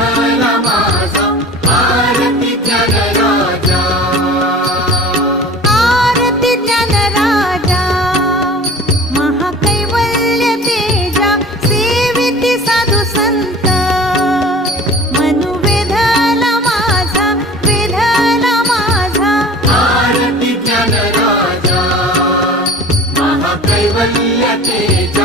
Bye. happy.